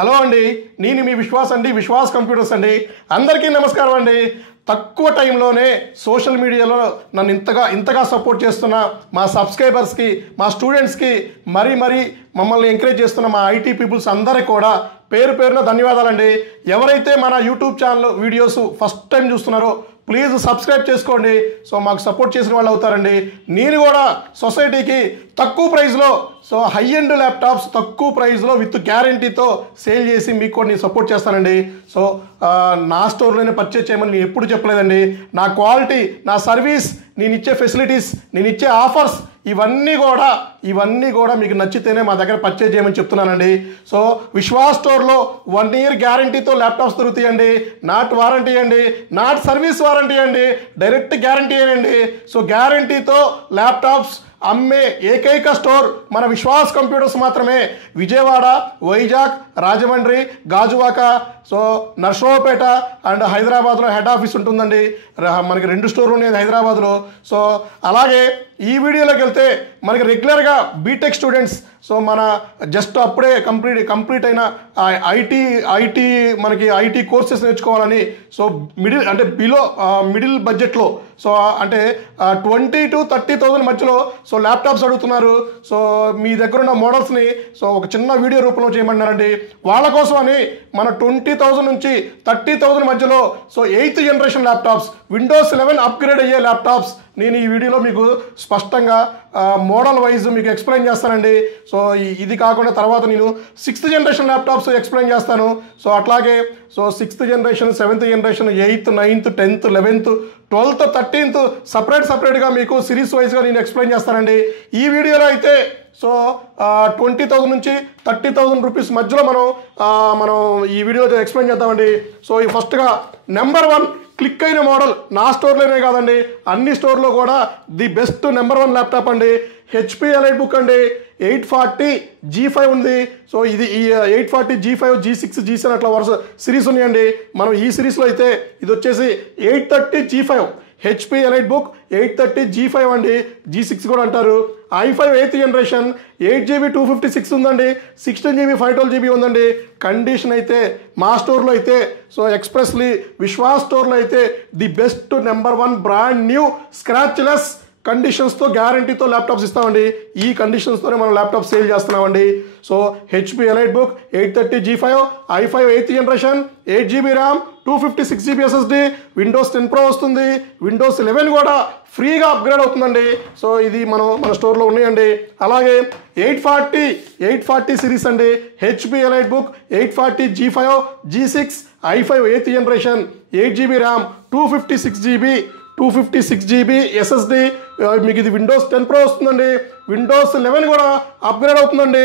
Hello అండి, నేను మీ Vishwas computers అండి. అందరికీ నమస్కారం అండి. తక్కువ టైంలోనే సోషల్ మీడియాలో నన్ను ఇంతగా సపోర్ట్ చేస్తున్న మా సబ్స్క్రైబర్స్కి, మా స్టూడెంట్స్కి, మరీ మమ్మల్ని ఎంకరేజ్ చేస్తున్న మా ఐటీ పీపుల్స్ అందరికీ కూడా పేరు పేరున ధన్యవాదాలండి. ఎవరైతే మన YouTube channel videos first time చూస్తున్నారో ప్లీజ్ సబ్స్క్రైబ్ చేసుకోండి. సో మాకు సపోర్ట్ చేసిన వాళ్ళు అవుతారండి. నేను కూడా సొసైటీకి తక్కువ ప్రైస్లో హై ఎండ్ ల్యాప్టాప్స్ తక్కువ ప్రైస్లో విత్ గ్యారంటీతో సేల్ చేసి మీకు కూడా నేను సపోర్ట్ చేస్తానండి. నా స్టోర్లోనే పర్చేజ్ చేయమని నేను ఎప్పుడు చెప్పలేదండి. నా క్వాలిటీ, నా సర్వీస్, నేను ఇచ్చే ఫెసిలిటీస్, నేను ఇచ్చే ఆఫర్స్ ఇవన్నీ కూడా మీకు నచ్చితేనే మా దగ్గర పర్చేజ్ చేయమని చెప్తున్నానండి. విశ్వాస్ స్టోర్లో 1 year గ్యారంటీతో ల్యాప్టాప్స్ దొరుకుతాయండి. నాట్ వారంటీ అండి, నాట్ సర్వీస్ వారంటీ అండి, డైరెక్ట్ గ్యారంటీ అండి. గ్యారంటీతో ల్యాప్టాప్స్ అమ్మే ఏకైక స్టోర్ మన విశ్వాస్ కంప్యూటర్స్ మాత్రమే. విజయవాడ, వైజాగ్, రాజమండ్రి, గాజువాక, నర్సరావుపేట అండ్ హైదరాబాద్లో హెడ్ ఆఫీస్ ఉంటుందండి. మనకి 2 స్టోర్లు ఉన్నాయి హైదరాబాద్లో. అలాగే ఈ వీడియోలోకి వెళ్తే మనకి రెగ్యులర్గా బీటెక్ స్టూడెంట్స్, మన జస్ట్ అప్పుడే కంప్లీట్ అయిన ఐటీ మనకి ఐటీ కోర్సెస్ నేర్చుకోవాలని, బిలో మిడిల్ బడ్జెట్లో, అంటే 20,000 to 30,000 మధ్యలో ల్యాప్టాప్స్ అడుగుతున్నారు. మీ దగ్గర ఉన్న మోడల్స్ని ఒక చిన్న వీడియో రూపంలో చేయమన్నారండి. వాళ్ళ కోసం అని మన 20,000 నుంచి 30,000 మధ్యలో 8th generation laptops, Windows 11 upgrade అయ్యే ల్యాప్టాప్స్ నేను ఈ వీడియోలో మీకు స్పష్టంగా మోడల్ వైజ్ మీకు ఎక్స్ప్లెయిన్ చేస్తానండి. ఇది కాకుండా తర్వాత నేను 6th generation ల్యాప్టాప్స్ ఎక్స్ప్లెయిన్ చేస్తాను. అట్లాగే 6th generation, 7th generation, 8th, 9th, 10th, 11th, 12th, 13th సపరేట్గా మీకు సిరీస్ వైజ్గా నేను ఎక్స్ప్లెయిన్ చేస్తానండి. ఈ వీడియోలో అయితే 20,000 నుంచి 30,000 రూపీస్ మధ్యలో మనం ఈ వీడియోలో ఎక్స్ప్లెయిన్ చేద్దామండి. ఈ ఫస్ట్గా నెంబర్ 1 క్లిక్ అయిన మోడల్ నా స్టోర్లోనే కాదండి, అన్ని స్టోర్లో కూడా ది బెస్ట్ నెంబర్ 1 ల్యాప్టాప్ అండి. HP ఎలైట్బుక్ అండి. 840 G5 ఉంది. ఇది ఈ 840 G5, G6, G7 అట్లా వరుస సిరీస్ ఉన్నాయండి. మనం ఈ సిరీస్లో అయితే ఇది వచ్చేసి 830 G5 HP ఎలైట్బుక్ 830 G5 అండి. G6 కూడా అంటారు. i5 8th generation 8GB 256 ఉందండి. 16GB 512GB ఉందండి. కండిషన్ అయితే మా స్టోర్లో అయితే ఎక్స్ప్రెస్లీ విశ్వాస్ స్టోర్లో అయితే the best number 1 brand new scratchless కండిషన్స్తో గ్యారంటీతో ల్యాప్టాప్స్ ఇస్తామండి. ఈ కండిషన్స్తోనే మనం ల్యాప్టాప్ సేల్ చేస్తున్నామండి. HP EliteBook 830 G5, i5 8th generation, 8GB RAM, 256GB SSD, Windows 10 Pro వస్తుంది. విండోస్ 11 కూడా ఫ్రీగా అప్గ్రేడ్ అవుతుందండి. ఇది మన స్టోర్లో ఉన్నాయండి. అలాగే 840 సిరీస్ అండి. HP ఎలైట్బుక్ 840 G5, G6, i5 8th generation, 8GB RAM, 256GB SSD, మీకు ఇది విండోస్ 10 Pro వస్తుందండి. విండోస్ 11 కూడా అప్గ్రేడ్ అవుతుందండి.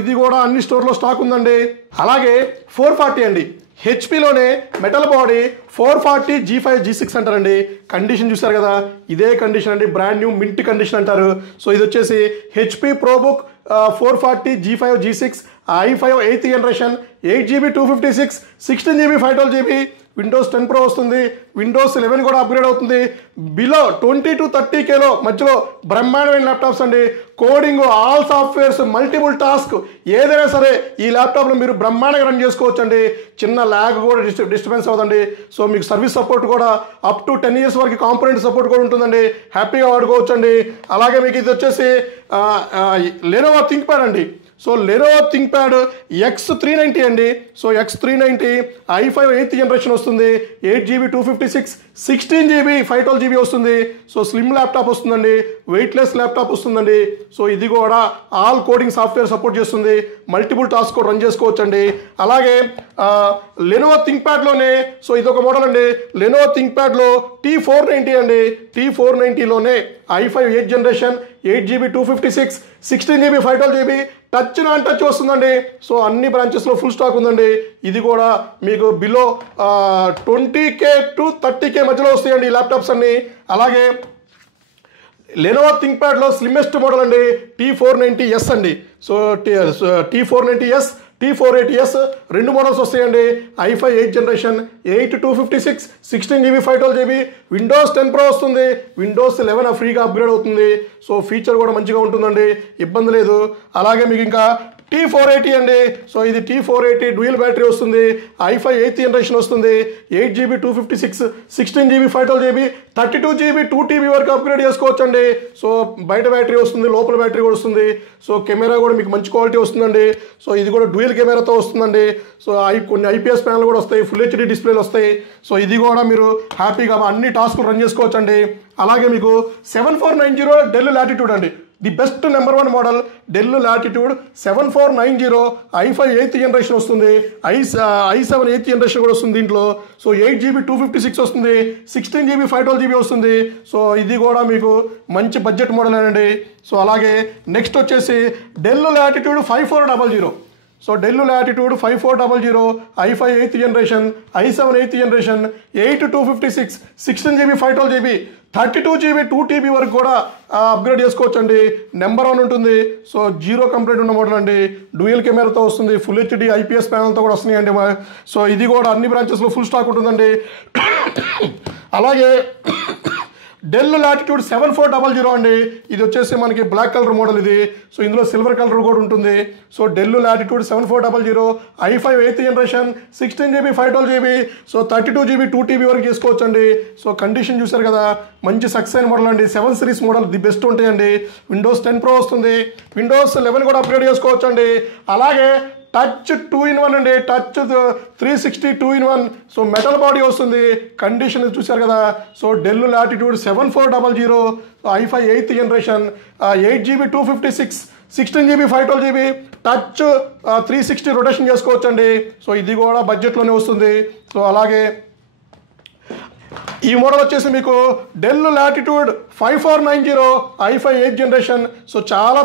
ఇది కూడా అన్ని స్టోర్లో స్టాక్ ఉందండి. అలాగే 440 అండి. హెచ్పిలోనే మెటల్ బాడీ 440 G5, G6 అంటారండి. కండిషన్ చూసారు కదా, ఇదే కండిషన్ అండి, బ్రాండ్ న్యూ మింట్ కండిషన్ అంటారు. ఇది వచ్చేసి HP ProBook 440 G5, G6, i5 8th generation, 8GB 256, 16GB 512GB, Windows 10 Pro వస్తుంది. విండోస్ 11 కూడా అప్గ్రేడ్ అవుతుంది. బిలో 20 to 30Kలో మధ్యలో బ్రహ్మాండమైన ల్యాప్టాప్స్ అండి. Coding, all softwares, multiple task ఏదైనా సరే ఈ ల్యాప్టాప్లో మీరు బ్రహ్మాండంగా రన్ చేసుకోవచ్చు అండి. చిన్న ల్యాగ్ కూడా డిస్టర్బెన్స్ అవుతుంది. మీకు సర్వీస్ సపోర్ట్ కూడా అప్ టు 10 years వరకు కాంపోనెంట్ సపోర్ట్ కూడా ఉంటుందండి. హ్యాపీగా వాడుకోవచ్చు అండి. అలాగే మీకు ఇది వచ్చేసి లెనోవో థింక్ప్యాడ్ అండి. లెనోవో థింక్ప్యాడ్ X390 అండి. X390 i5 8th generation వస్తుంది. 8GB 256, 16GB 512GB వస్తుంది. స్లిమ్ ల్యాప్టాప్ వస్తుందండి. వెయిట్లెస్ ల్యాప్టాప్ వస్తుందండి. ఇది కూడా ఆల్ కోడింగ్ సాఫ్ట్వేర్ సపోర్ట్ చేస్తుంది. మల్టిపుల్ టాస్క్ కూడా రన్ చేసుకోవచ్చు అండి. అలాగే లెనోవో థింక్ప్యాడ్లోనే ఇదొక మోడల్ అండి. లెనోవో థింక్ప్యాడ్లో T490 అండి. T490లోనే i5 8th generation, 8GB 256, 16GB 512GB, touch non touch వస్తుందండి. అన్ని బ్రాంచెస్లో ఫుల్ స్టాక్ ఉందండి. ఇది కూడా మీకు బిలో 20K to 30K మధ్యలో వస్తాయండి ఈ ల్యాప్టాప్స్ అన్ని. అలాగే లెనోవో థింక్ప్యాడ్లో స్లిమ్మెస్ట్ మోడల్ అండి T490S అండి. T490S, T480S 2 మోడల్స్ వస్తాయండి. i5 8th generation, 8256, 16GB 512GB, Windows 10 Pro వస్తుంది. విండోస్ 11 ఫ్రీగా అప్గ్రేడ్ అవుతుంది. ఫీచర్ కూడా మంచిగా ఉంటుందండి, ఇబ్బంది లేదు. అలాగే మీకు ఇంకా T480 అండి. సో ఇది T480 డ్యూయల్ బ్యాటరీ వస్తుంది, i5 8th జనరేషన్ వస్తుంది, 8GB 256, 16GB 512GB, 32GB 2TB వరకు అప్గ్రేడ్ చేసుకోవచ్చు అండి. సో బయట బ్యాటరీ వస్తుంది, లోపల బ్యాటరీ కూడా వస్తుంది. సో కెమెరా కూడా మీకు మంచి క్వాలిటీ వస్తుందండి. సో ఇది కూడా డ్యూయల్ కెమెరాతో వస్తుందండి. సో కొన్ని ఐపీఎస్ ప్యానల్ కూడా వస్తాయి, ఫుల్ హెచ్డి డిస్ప్లేలు వస్తాయి. సో ఇది కూడా మీరు హ్యాపీగా అన్ని టాస్కులు రన్ చేసుకోవచ్చు అండి. అలాగే మీకు 7490 డెల్ లాటిట్యూడ్ అండి, the best number 1 model del latitude 7490, i5 8th generation వస్తుంది, i7 8th జనరేషన్ కూడా వస్తుంది దీంట్లో. సో 8GB 256 వస్తుంది, 16GB 512GB వస్తుంది. సో ఇది కూడా మీకు మంచి బడ్జెట్ మోడల్ అండి. సో అలాగే నెక్స్ట్ వచ్చేసి del latitude 5400. So del latitude 5400, i5 8th generation, i7 8th generation, 8256, 16GB 512GB, 32GB 2TB వరకు కూడా అప్గ్రేడ్ చేసుకోవచ్చు అండి. నెంబర్ 1 ఉంటుంది. సో జీరో కంప్లైంట్ ఉన్న మోడల్ అండి, డ్యూయల్ కెమెరాతో వస్తుంది, ఫుల్ హెచ్డి ఐపీఎస్ ప్యానల్తో కూడా వస్తున్నాయండి. సో ఇది కూడా అన్ని బ్రాంచెస్లో ఫుల్ స్టాక్ ఉంటుందండి. అలాగే డెల్ లాటిట్యూడ్ 7400 అండి, ఇది వచ్చేసి మనకి బ్లాక్ కలర్ మోడల్ ఇది. సో ఇందులో సిల్వర్ కలర్ కూడా ఉంటుంది. So del latitude 7400, i5 8th generation, 16GB 512GB, so 32GB 2TB వరకు చేసుకోవచ్చు అండి. సో కండిషన్ చూసారు కదా, మంచి సక్సెస్ అయిన మోడల్ అండి. 7 సిరీస్ మోడల్ ది బెస్ట్ ఉంటాయండి. విండోస్ 10 Pro వస్తుంది, విండోస్ 11 కూడా అప్గ్రేడ్ చేసుకోవచ్చు అండి. అలాగే టచ్ 2-in-1 అండి, touch 360 2-in-1. So metal body వస్తుంది, కండిషన్ చూశారు కదా. So del latitude 7400, i5 8th generation, 8GB 256, 16GB 512GB, touch 360 rotation చేసుకోవచ్చు అండి. సో ఇది కూడా బడ్జెట్లోనే వస్తుంది. సో అలాగే ఈ మోడల్ వచ్చేసి మీకు del latitude 5490, i5 8th generation. So చాలా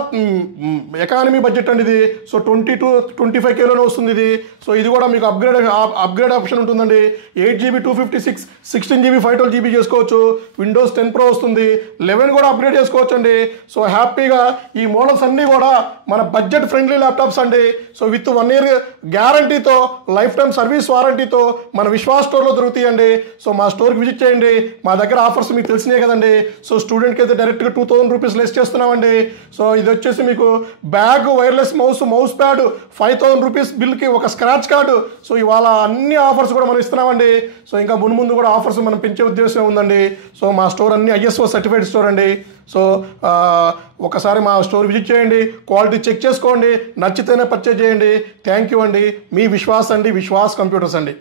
ఎకానమీ బడ్జెట్ అండి ఇది. సో 20-25Kలోనే వస్తుంది ఇది. సో ఇది కూడా మీకు అప్గ్రేడ్ ఆప్షన్ ఉంటుందండి. 8GB 256, 16GB 512GB చేసుకోవచ్చు. విండోస్ 10 Pro వస్తుంది, 11 కూడా అప్గ్రేడ్ చేసుకోవచ్చు అండి. సో హ్యాపీగా ఈ మోడల్స్ అన్నీ కూడా మన బడ్జెట్ ఫ్రెండ్లీ ల్యాప్టాప్స్ అండి. సో విత్ 1 year గ్యారంటీతో, లైఫ్ టైం సర్వీస్ వారంటీతో మన విశ్వాస్ స్టోర్లో దొరుకుతాయండి. సో మా స్టోర్కి విజిట్ చేయండి. మా దగ్గర ఆఫర్స్ మీకు తెలిసినాయి కదండి. సో స్టూడెంట్కి అయితే డైరెక్ట్గా 2000 రూపీస్ లెస్ చేస్తున్నామండి. సో ఇది వచ్చేసి మీకు bag, wireless mouse pad 5000 rupees బిల్కి ఒక స్క్రాచ్ కార్డు. సో ఇవాళ అన్ని ఆఫర్స్ కూడా మనం ఇస్తున్నామండి. సో ఇంకా ముందు కూడా ఆఫర్స్ మనం పెంచే ఉద్దేశం ఉందండి. సో మా స్టోర్ అన్ని ISO సర్టిఫైడ్ స్టోర్ అండి. సో ఒకసారి మా స్టోర్ విజిట్ చేయండి, క్వాలిటీ చెక్ చేసుకోండి, నచ్చితేనే పర్చేజ్ చేయండి. థ్యాంక్ యూ అండి. మీ విశ్వాస్ అండి, విశ్వాస్ కంప్యూటర్స్ అండి.